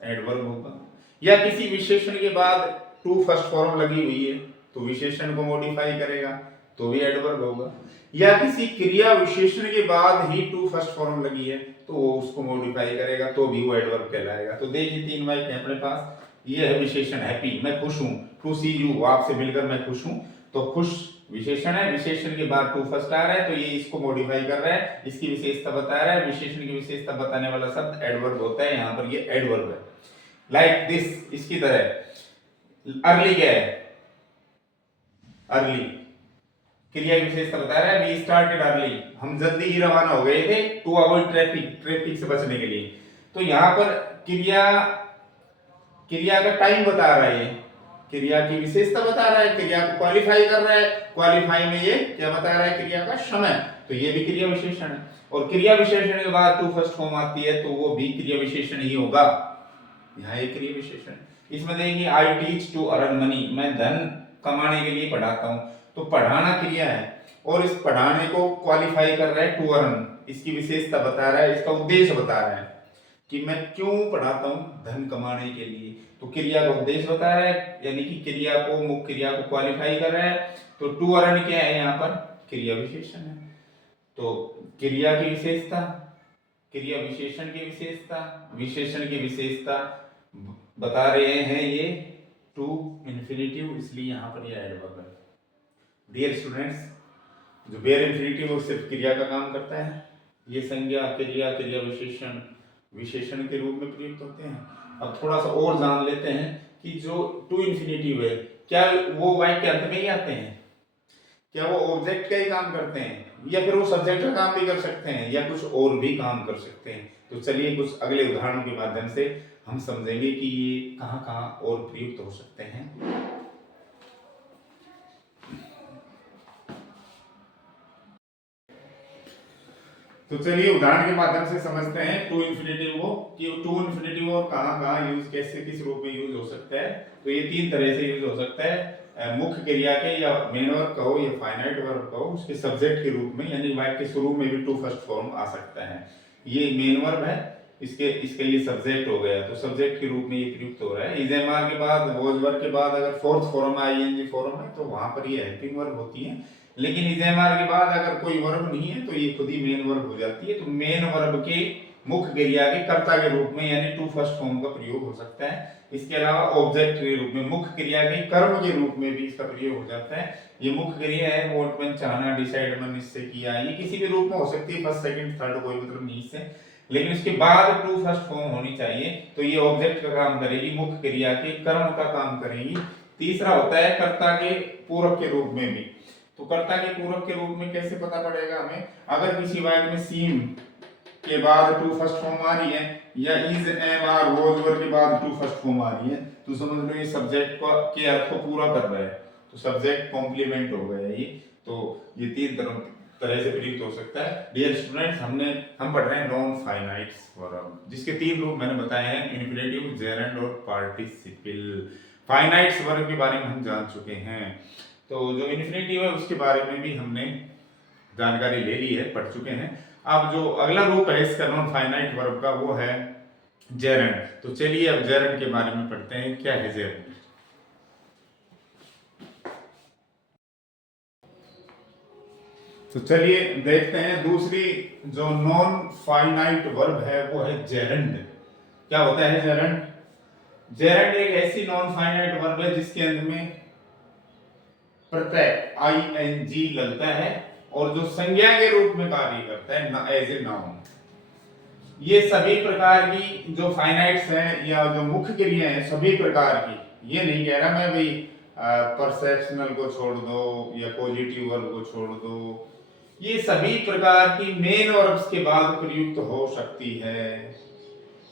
एडवर्ब होगा। या किसी विशेषण के बाद टू फर्स्ट फॉर्म लगी हुई है तो विशेषण को मॉडिफाई करेगा, तो भी एडवर्ब होगा। या किसी क्रिया विशेषण के बाद ही टू फर्स्ट फॉर्म लगी है तो वो उसको मॉडिफाई करेगा, तो भी वो एडवर्ब कहलाएगा। तो देखिए तीन वाक्य हैं अपने पास। ये है विशेषण हैप्पी, मैं खुश हूं, टू सी यू, आपसे मिलकर मैं खुश हूं, तो खुश विशेषण है, विशेषण के बाद टू फर्स्ट आ रहा है, तो ये इसको मॉडिफाई कर रहा है, इसकी विशेषता बता रहा है। विशेषण की विशेषता बताने वाला शब्द एडवर्ब होता है, यहाँ पर ये एडवर्ब है। लाइक दिस, इसकी तरह। अर्ली क्या है, अर्ली क्रिया की विशेषता बता रहा है। वी स्टार्टेड अर्ली, हम जल्दी ही रवाना हो गए थे, टू अवॉइड ट्रैफिक से बचने के लिए। तो यहाँ पर क्रिया का टाइम बता रहा है, ये क्रिया की विशेषता बता रहा है, क्रिया को क्वालिफाई कर रहा है। क्वालिफाई में ये क्या बता रहा है, क्रिया का समय, तो ये भी क्रिया विशेषण है। और क्रिया विशेषण के बाद टू फर्स्ट फॉर्म आती है तो वो भी क्रिया विशेषण ही होगा। यहाँ एक क्रिया विशेषण। इसमें देखेंगे I teach to earn money, मैं धन कमाने के लिए पढ़ाता हूँ, तो पढ़ाना क्रिया है और इस पढ़ाने को क्वालिफाई कर रहा है टू अर्न, इसकी विशेषता बता रहा है, इसका उद्देश्य बता रहा है कि मैं क्यों पढ़ाता हूं, धन कमाने के लिए। तो क्रिया का उद्देश्य बता रहा है, यानी कि क्रिया को, मुख्य क्रिया को क्वालिफाई कर रहा है। तो टू अर्न क्या है, यहाँ पर क्रिया विशेषण है। तो क्रिया की विशेषता, क्रिया विशेषण की विशेषता, विशेषण की विशेषता बता रहे हैं ये टू इन्फिनिटिव, इसलिए यहाँ पर ये एडवर्ब है। डियर स्टूडेंट्स, जो बेयर इन्फिनिटिव वो सिर्फ क्रिया का काम करता है। ये संज्ञा, क्रिया, क्रिया विशेषण, विशेषण के रूप में प्रयुक्त होते हैं। अब थोड़ा सा और जान लेते हैं कि जो टू इन्फिनिटिव है, क्या वो वाक्य के अंत में ही आते हैं? क्या वो ऑब्जेक्ट का ही काम करते हैं, या फिर वो सब्जेक्ट का काम भी कर सकते हैं, या कुछ और भी काम कर सकते हैं? तो चलिए कुछ अगले उदाहरण के माध्यम से हम समझेंगे कि ये कहाँ कहाँ और प्रयुक्त हो सकते हैं। तो चलिए उदाहरण के माध्यम से समझते हैं टू इन्फिनिटिव को, कि टू इन्फिनिटिव और कहाँ कहाँ यूज, कैसे, किस रूप में यूज हो सकता है। तो ये तीन तरह से यूज हो सकता है। मुख्य क्रिया के, या मेन वर्ब कहो या फाइनाइट वर्ब कहो, उसके सब्जेक्ट के रूप में, यानी वाक्य के शुरू में भी टू फर्स्ट फॉर्म आ सकता है। ये मेन वर्ब है, इसके ये सब्जेक्ट हो गया, तो सब्जेक्ट के रूप में ये प्रयुक्त हो रहा है। इज एम आर के बाद, वॉज वर्ब के बाद अगर फोर्थ फॉर्म आईएनजी फॉर्म है तो वहां पर ये हेल्पिंग वर्ब होती है। लेकिन इज एम आर के बाद अगर कोई वर्ब नहीं है तो ये खुद ही मेन वर्ब हो जाती है। तो मेन वर्ब के मुख्य क्रिया के कर्ता के रूप में, यानी टू फर्स्ट फॉर्म का प्रयोग हो सकता है। इसके अलावा ऑब्जेक्ट के रूप में, मुख्य क्रिया के कर्म के रूप में भी इसका प्रयोग हो जाता है। ये मुख्य क्रिया है, वोट में चाहना, डिसाइड में निश्चय किया, ये किसी भी रूप में हो सकती है, फर्स्ट सेकंड थर्ड कोई मतलब नहीं इससे। लेकिन उसके बाद टू फर्स्ट फॉर्म होनी चाहिए, तो ये ऑब्जेक्ट का काम करेगी, मुख्य क्रिया के कर्म का काम करेगी। तीसरा होता है कर्ता के पूरक के रूप में भी। तो कर्ता के पूरक के रूप में कैसे पता पड़ेगा हमें? अगर किसी वाक्य में सीम के बाद टू फर्स्ट फॉर्म आ रही है, या is am are was were के बाद टू फर्स्ट फॉर्म आ रही है, तो समझ लो ये सब्जेक्ट को के अर्थ को पूरा कर रहा है, तो सब्जेक्ट कॉम्प्लीमेंट हो गया ये। तो ये तीन तरह से प्रयुक्त हो सकता है। डियर स्टूडेंट्स, हम पढ़ रहे हैं नॉन फाइनाइट्स वर्ब, जिसके तीन रूप मैंने बताए हैं, इन्फिनेटिव, जेरेंड और पार्टिसिपल। फाइनाइट्स वर्ब के बारे में हम जान चुके हैं, तो जो इन्फिनेटिव है उसके बारे में भी हमने जानकारी ले ली है, पढ़ चुके हैं। अब जो अगला रूप है इसका नॉन फाइनाइट वर्ब का, वो है जेरेंड। तो चलिए अब जेरेंड के बारे में पढ़ते हैं, क्या है जेरेंड। तो चलिए देखते हैं दूसरी जो नॉन फाइनाइट वर्ब है वो है जेरेंड। क्या होता है जेरेंड? जेरेंड एक ऐसी नॉन फाइनाइट वर्ब है जिसके अंत में प्रत्यय आईएनजी लगता है और जो संज्ञा के रूप में कार्य करता है एज ए नाउन। ये सभी प्रकार की जो फाइनाइट्स हैं या जो मुख्य क्रिया हैं सभी प्रकार की, ये नहीं कह रहा मैं भाई परसेप्शनल को छोड़ दो या पॉजिटिव वर्ब को छोड़ दो, ये सभी प्रकार की मेन वर्ब्स के बाद प्रयुक्त हो सकती है।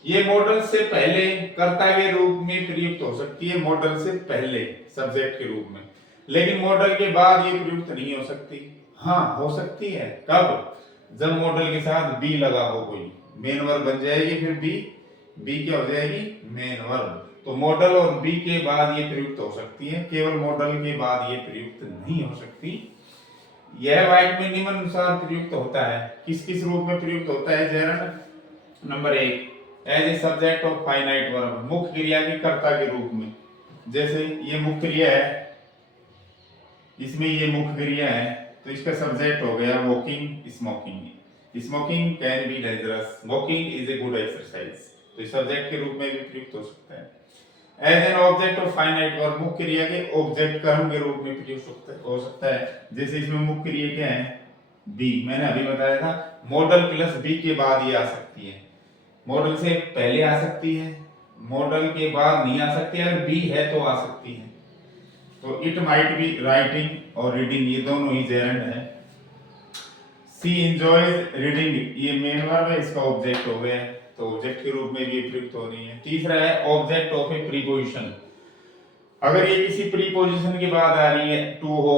ये मॉडल से पहले कर्ता के रूप में प्रयुक्त हो सकती है, मॉडल से पहले सब्जेक्ट के रूप में, लेकिन मॉडल के बाद ये प्रयुक्त नहीं हो सकती। हाँ हो सकती है, कब? जब मॉडल के साथ बी लगा हो, कोई मेन वर्ब बन जाएगी, फिर बी क्या हो जाएगी? Main verb. तो मॉडल और बी के बाद ये प्रयुक्त हो सकती है, केवल मॉडल के बाद ये प्रयुक्त नहीं हो सकती। यह वाक्य में निम्नानुसार प्रयुक्त होता है। किस किस रूप में प्रयुक्त होता है gerund? Number 1, as a subject of finite verb, मुख्य क्रिया के कर्ता के रूप में। जैसे ये मुख्य क्रिया है, इसमें ये मुख्य क्रिया है, तो इसका सब्जेक्ट हो गया walking, smoking. Smoking can be dangerous, walking is a good exercise, तो इस सब्जेक्ट के रूप में भी प्रयुक्त हो सकता है। As an object of finite verb, मुख्य क्रिया के ऑब्जेक्ट कर्म के रूप में प्रयुक्त हो सकता है। जैसे इसमें मुख्य क्रिया क्या है? बी, मैंने अभी बताया था, मॉडल प्लस बी के बाद ये आ सकती है, मॉडल से पहले आ सकती है, मॉडल के बाद नहीं आ सकती, अगर बी है तो आ सकती है। तो इट माइट बी राइटिंग और रीडिंग, ये दोनों ही जेरेंड है। सी एंजॉयज रीडिंग, ये मेन वर्ब है, इसका ऑब्जेक्ट हो गया, तो ऑब्जेक्ट के रूप में भी प्रयुक्त हो रही है। तीसरा है ऑब्जेक्ट ऑफ ए प्रीपोजिशन, अगर ये किसी प्रीपोजिशन के बाद आ रही है, टू हो,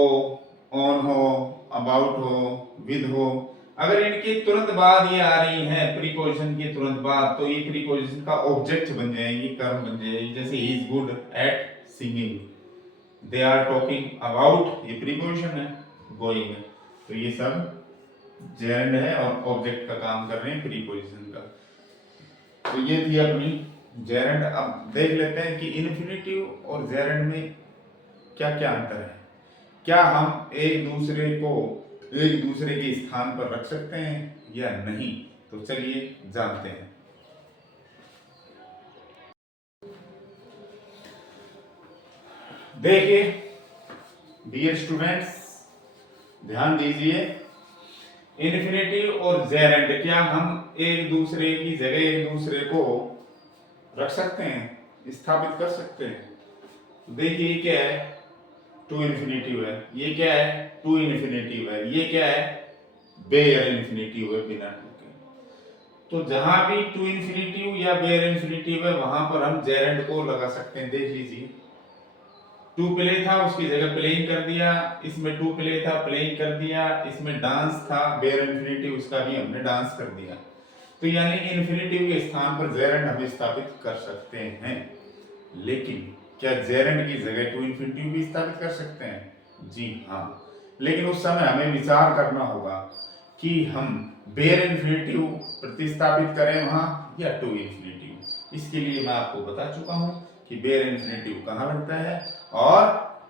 ऑन हो, अबाउट हो, विद हो, अगर इनके तुरंत बाद ये आ रही है, प्रीपोजिशन के तुरंत बाद, तो ये प्रीपोजिशन का ऑब्जेक्ट बन जाएगी, कर्म बन जाएगी। जैसे he is good at singing, they are talking about, ये प्रीपोजिशन है, गोइंग, तो ये सब जेरेंड है और ऑब्जेक्ट का काम कर रहे हैं, प्रीपोजिशन का। तो ये थी अपनी जेरेंड। अब देख लेते हैं कि इन्फिनेटिव और जेरेंड में क्या क्या अंतर है, क्या हम एक दूसरे को एक दूसरे के स्थान पर रख सकते हैं या नहीं। तो चलिए जानते हैं। देखिए डियर स्टूडेंट्स, ध्यान दीजिए, इन्फिनेटिव और जेरेंड, क्या हम एक दूसरे की जगह एक दूसरे को रख सकते हैं, स्थापित कर सकते हैं? तो देखिए ये क्या है, टू इन्फिनेटिव है, ये क्या है, टू इन्फिनेटिव है, ये क्या है, बेयर इन्फिनेटिव है बिना टू के। तो जहां भी टू इन्फिनेटिव या बेयर इन्फिनेटिव है वहां पर हम जेरेंड को लगा सकते हैं। देख लीजिए, टू प्ले था उसकी जगह प्लेइंग कर दिया, इसमें टू प्ले था प्लेइंग कर दिया, इसमें डांस था बेयर इन्फिनेटिव उसका भी हमने डांस कर दिया। तो यानी इन्फिनेटिव के स्थान पर जेरेंड हम स्थापित कर सकते हैं। लेकिन क्या जेरेंड की जगह टू इन्फिनेटिव भी स्थापित कर सकते हैं? जी हाँ, लेकिन उस समय हमें विचार करना होगा कि हम बेयर इन्फिनेटिव प्रतिस्थापित करें वहां या टू इन्फिनेटिव। इसके लिए मैं आपको बता चुका हूं कि बेयर इन्फिनेटिव कहाँ लगता है और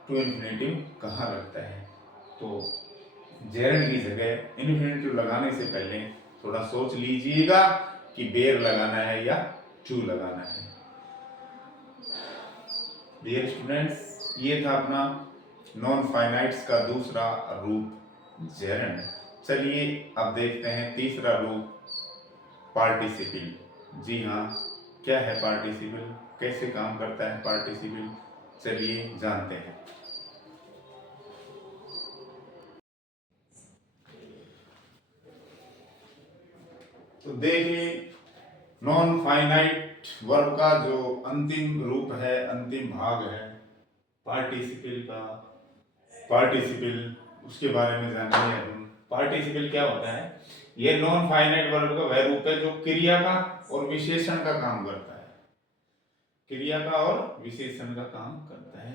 टू इन्फिनेटिव कहाँ लगता है। तो जेरेंड की जगह इन्फिनेटिव लगाने से पहले थोड़ा सोच लीजिएगा कि बेयर लगाना है या टू लगाना है। डियर स्टूडेंट्स, ये था अपना नॉन फाइनाइट्स का दूसरा रूप जेरेंड। चलिए अब देखते हैं तीसरा रूप पार्टिसिपल। जी हाँ, क्या है पार्टिसिपल, कैसे काम करता है पार्टिसिपल, चलिए जानते हैं। तो देखिए, नॉन फाइनाइट वर्ब का जो अंतिम रूप है, अंतिम भाग है पार्टिसिपल का, पार्टिसिपल उसके बारे में जानेंगे हम। पार्टिसिपल क्या होता है? यह नॉन फाइनाइट वर्ब का वह रूप है जो क्रिया का और विशेषण का काम करता है। क्रिया का और विशेषण का काम करता है।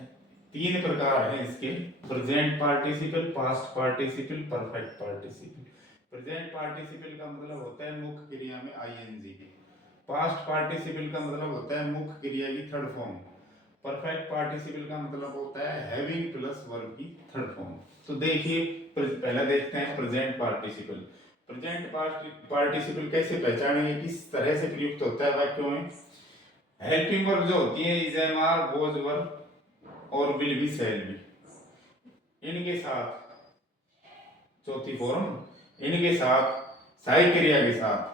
तीन प्रकार हैं इसके, present participle, past participle, perfect participle. Present participle का मतलब होता है मुख्य क्रिया में आईएनजी। पास्ट पार्टिसिपल का मतलब होता है मुख्य क्रिया की थर्ड फॉर्म। परफेक्ट पार्टिसिपल का मतलब होता है हैविंग प्लस वर्ब की थर्ड फॉर्म। तो देखिए पहले देखते हैं प्रेजेंट पार्टिसिपल। प्रेजेंट पार्टिसिपल कैसे पहचानेंगे, किस तरह से प्रयुक्त होता है वाक्यों में? हेल्पिंग वर्ब जो होती है is, am, are, was verb और विल बी, शैल बी, इनके साथ चौथी फॉर्म, इनके साथ सहायक क्रिया के साथ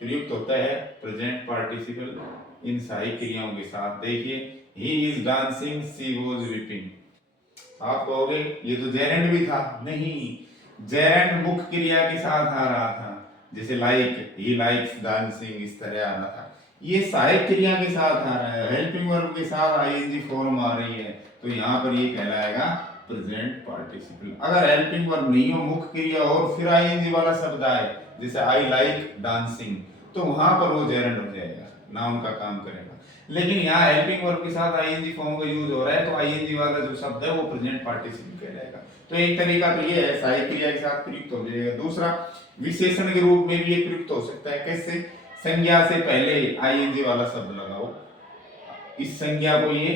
प्रयुक्त होता है प्रेजेंट पार्टिसिपल। इन सहायक क्रियाओं के साथ देखिए, he is dancing, she was weeping. आप कहोगे ये तो जेरेंड भी था। नहीं, जेरेंड मुख्य क्रिया के साथ आ रहा था, जैसे लाइक, ही लाइक्स डांसिंग, इस तरह आ रहा था। ये सहायक क्रिया के साथ आ रहा है, हेल्पिंग वर्ब के साथ आईएनजी फॉर्म आ रही है, तो यहाँ पर ये कहलाएगा प्रेजेंट पार्टिसिपल। अगर हेल्पिंग वर्ब नहीं हो, मुख्य क्रिया और फिर आईएनजी वाला शब्द आए, जैसे आई लाइक डांसिंग, तो वहां पर वो जेरेंड हो जाएगा, नाउन का काम करेगा। लेकिन यहाँ हेल्पिंग वर्ब के साथ आईएनजी फॉर्म का यूज हो रहा है, तो आईएनजी वाला जो शब्द है वो प्रेजेंट पार्टिसिपल कहलाएगा। तो एक तरीका तो ये है, सहायक क्रिया के साथ प्रयुक्त हो जाएगा। दूसरा, विशेषण के रूप में भी ये प्रयुक्त हो सकता है। कैसे? संज्ञा से पहले आईएनजी वाला शब्द लगाओ, इस संज्ञा को ये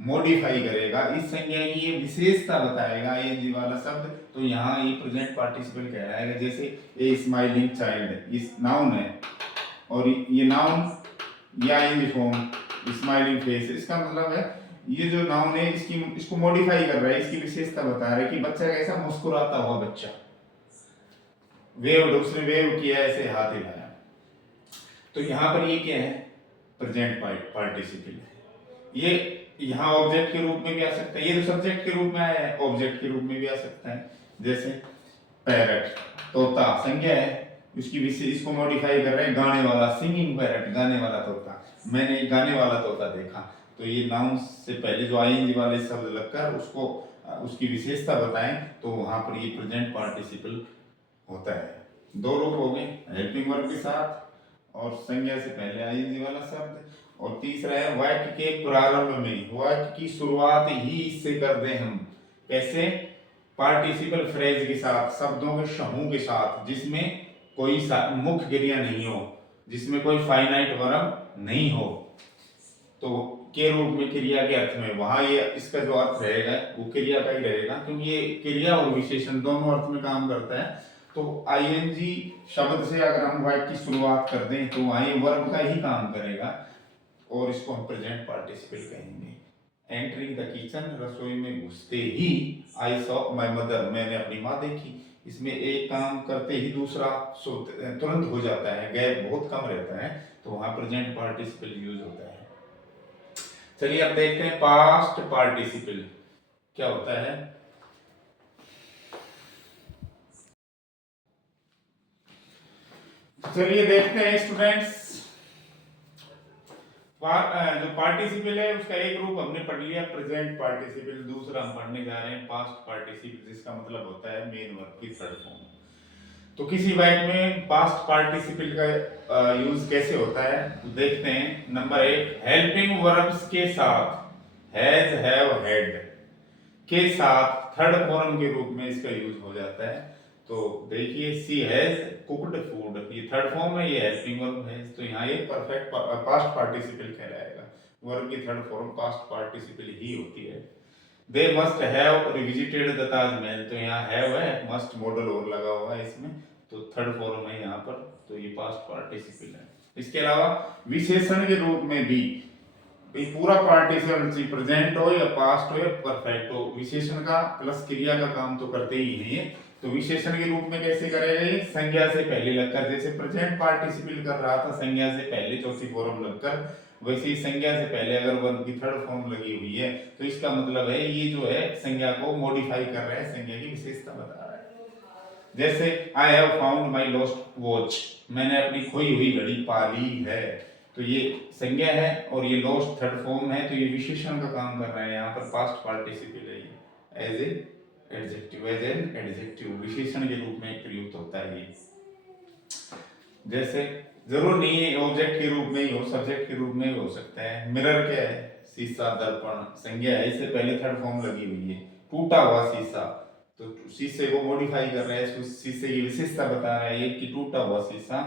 मॉडिफाई करेगा, इस संज्ञा की ये विशेषता बताएगा आईएनजी वाला शब्द, तो यहाँ ये प्रेजेंट पार्टिसिपल कहलाएगा। जैसे ए स्माइलिंग चाइल्ड, इस नाउन है और ये नाउन या आईएनजी फॉर्म स्माइलिंग फेस, इसका मतलब है ये जो नाउन है इसको मॉडिफाई कर रहा है, इसकी विशेषता बता रहा है कि बच्चा कैसा मुस्कुराता हुआ बच्चा। वेव, उसने वेव किया, ऐसे हाथ हिलाया। तो यहाँ पर ये क्या है? प्रेजेंट पार्टिसिपल है। ये यहाँ ऑब्जेक्ट के रूप में भी आ सकता है, ये तो सब्जेक्ट के रूप में आया है, ऑब्जेक्ट के रूप में भी आ सकता है। जैसे पैरट, तोता संज्ञा है, उसकी विशेष, इसको मॉडिफाई कर रहे हैं गाने वाला, सिंगिंग पैरट, गाने वाला तोता। मैंने एक गाने वाला तोता देखा, तो ये नाउन से पहले जो आईएनजी वाले शब्द लगकर उसको उसकी विशेषता बताएं, तो वहां पर ये प्रेजेंट पार्टिसिपल होता है। दो रूप हो गए, हेल्पिंग वर्ब के साथ और संज्ञा से पहले आईएनजी वाला शब्द। और तीसरा है वाक्य के प्रारंभ में, वाक्य की शुरुआत ही इससे कर दें हम। कैसे? पार्टिसिपल फ्रेज के साथ, शब्दों के समूह के साथ, जिसमें कोई मुख्य क्रिया नहीं हो, जिसमें कोई फाइनाइट वर्ब नहीं हो, तो के रूप में, क्रिया के अर्थ में, वहां ये इसका जो अर्थ रहेगा वो क्रिया का ही रहेगा, क्योंकि ये क्रिया और विशेषण दोनों अर्थ में काम करता है। तो आईएनजी शब्द से अगर हम वाक्य की शुरुआत कर दें तो वहां ये वर्ब का ही काम करेगा और इसको हम प्रेजेंट पार्टिसिपल कहेंगे। एंटरिंग द किचन, रसोई में घुसते ही आई सॉ माय मदर, मैंने अपनी माँ देखी। इसमें एक काम करते ही दूसरा तुरंत हो जाता है, गैप बहुत कम रहता है, तो वहां प्रेजेंट पार्टिसिपल यूज होता है। चलिए अब देखते हैं पास्ट पार्टिसिपल क्या होता है। चलिए देखते हैं स्टूडेंट्स, जो पार्टिसिपल है उसका एक रूप हमने पढ़ लिया प्रेजेंट पार्टिसिपल, दूसरा हम पढ़ने जा रहे हैं पास्ट पार्टिसिपल, जिसका मतलब होता है मेन वर्ब की थर्ड फॉर्म। तो किसी वाक्य में पास्ट पार्टिसिपल का यूज कैसे होता है तो देखते हैं। नंबर 1, हेल्पिंग वर्ब्स के साथ हैज, हैव, हैड के साथ थर्ड फॉर्म के रूप में इसका यूज हो जाता है। तो देखिए सी हैज कुक्ड फूड, ये थर्ड फॉर्म है, ये हेल्पिंग वर्ब है, तो यहाँ ये परफेक्ट पास्ट पार्टिसिपल कहलाएगा। वर्ब की थर्ड फॉर्म पास्ट पार्टिसिपल ही होती है। They must have revisited the Taj Mahal, तो यहाँ हैव है, मस्ट मॉडल और लगा हुआ है इसमें, तो थर्ड फॉर्म है यहाँ पर, तो ये पास्ट पार्टिसिपल है। इसके अलावा विशेषण के रूप में भी पूरा पार्टिसिपल प्रेजेंट हो या पास्ट हो या परफेक्ट हो, विशेषण का प्लस क्रिया का काम तो करते ही नहीं है। तो विशेषण के रूप में कैसे करेगा ये, संज्ञा से पहले लगकर, जैसे प्रेजेंट पार्टिसिपल कर रहा था संज्ञा से पहले चौथी फॉर्म लगकर, वैसे ही संज्ञा से पहले अगर वर्ब की थर्ड फॉर्म लगी हुई है तो इसका मतलब है ये जो है संज्ञा को मॉडिफाई कर रहा है, संज्ञा की विशेषता बता रहा है। जैसे I have found my lost watch, मैंने अपनी खोई हुई घड़ी पा ली है, तो ये संज्ञा है और ये लॉस्ट थर्ड फॉर्म है, तो ये विशेषण का काम कर रहा है, यहाँ पर पास्ट पार्टिसिपल है ये, as a adjective, as an adjective विशेषण के रूप में प्रयुक्त होता है ये। जैसे जरूर नहीं है ऑब्जेक्ट के रूप में ही हो, सब्जेक्ट के रूप में भी हो सकता है। मिरर क्या है, शीशा, दर्पण, संज्ञा है, इससे पहले थर्ड फॉर्म लगी हुई है। टूटा हुआ शीशा, तो शीशे को मॉडिफाई कर रहा है, शीशे की विशेषता बता रहा है ये कि टूटा हुआ शीशा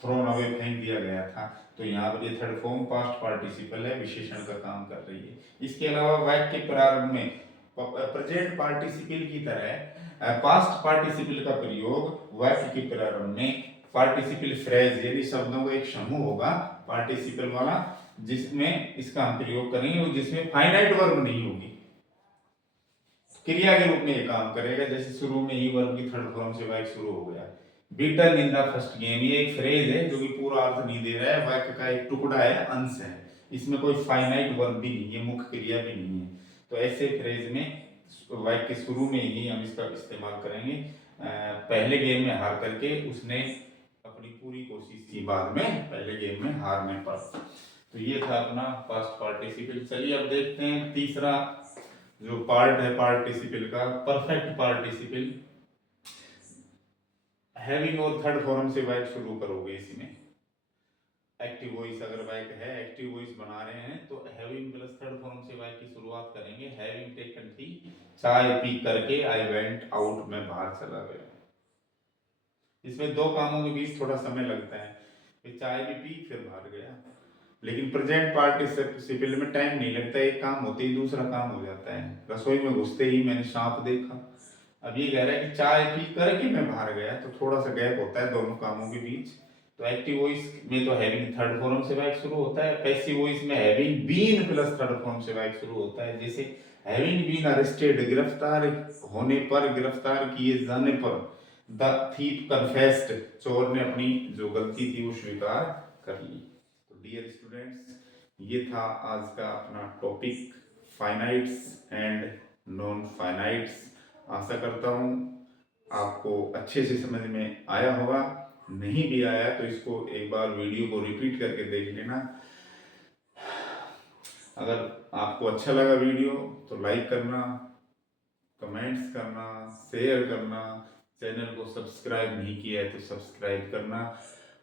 थ्रोन अवे, फेंक दिया गया था, तो यहाँ पर ये थर्ड फॉर्म पास्ट पार्टिसिपल है, विशेषण का काम कर रही है। इसके अलावा वाक्य के प्रारंभ में प्रेजेंट पार्टिसिपल की तरह पास्ट पार्टिसिपल का प्रयोग वाक्य के प्रारंभ में पार्टिसिपल फ्रेज यानी शब्दों का एक समूह होगा पार्टिसिपल वाला, जिसमें इसका हम प्रयोग करेंगे और जिसमें फाइनाइट वर्ब नहीं होगी, क्रिया के रूप में ये काम करेगा। जैसे शुरू में ही वर्ब की थर्ड फॉर्म से वाक्य शुरू हो गया, beaten in the first game, ये एक फ्रेज है जो कि पूरा अर्थ नहीं दे रहा है, वाक्य का एक टुकड़ा है, अंश है, इसमें कोई फाइनाइट वर्ब भी नहीं है, मुख्य क्रिया भी नहीं है। तो ऐसे फ्रेज में वाक्य के शुरू में ही हम इसका इस्तेमाल करेंगे। पहले गेम में हार करके उसने अपनी पूरी कोशिश की, बाद में पहले गेम में हारने पर। तो ये था अपना पास्ट पार्टिसिपल। चलिए अब देखते हैं तीसरा जो पार्ट है पार्टिसिपल का, परफेक्ट पार्टिसिपल। हैविंग और थर्ड फॉर्म से वाक्य शुरू करोगे इसमें। एक्टिव वॉइस अगर वाक्य है, एक्टिव वॉइस बना रहे हैं तो हैविंग प्लस थर्ड फॉर्म से वाक्य की शुरुआत करेंगे। हैविंग टेकन टी, चाय पी करके, आई वेंट आउट, मैं बाहर चला गया। इसमें दो कामों के बीच थोड़ा समय लगता है, फिर चाय भी पी फिर बाहर गया, लेकिन प्रेजेंट पार्टिसिपल में टाइम नहीं लगता, एक काम होते ही दूसरा काम हो जाता है। रसोई में घुसते ही मैंने सांप देखा, अब ये कह रहा है कि चाय पी करके मैं बाहर गया, तो थोड़ा सा गैप होता है दोनों कामों के बीच। तो एक्टिव वॉइस में तो हैविंग थर्ड फॉर्म से वाक्य शुरू होता है, पैसिव वॉइस में having been plus third form से वाक्य शुरू होता है। जैसे हैविंग बीन अरेस्टेड, गिरफ्तार होने पर, गिरफ्तार किए जाने पर, द थीफ कन्फेस्ड, चोर ने अपनी जो गलती थी वो स्वीकार कर ली। तो डियर स्टूडेंट्स, ये था आज का अपना topic, finites and non finites. आशा करता हूँ आपको अच्छे से समझ में आया होगा, नहीं भी आया तो इसको एक बार वीडियो को रिपीट करके देख लेना। अगर आपको अच्छा लगा वीडियो तो लाइक करना, कमेंट्स करना, शेयर करना, चैनल को सब्सक्राइब नहीं किया है तो सब्सक्राइब करना,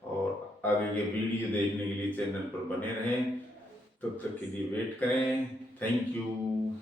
और आगे ये वीडियो देखने के लिए चैनल पर बने रहें। तब तक के लिए वेट करें। Thank you.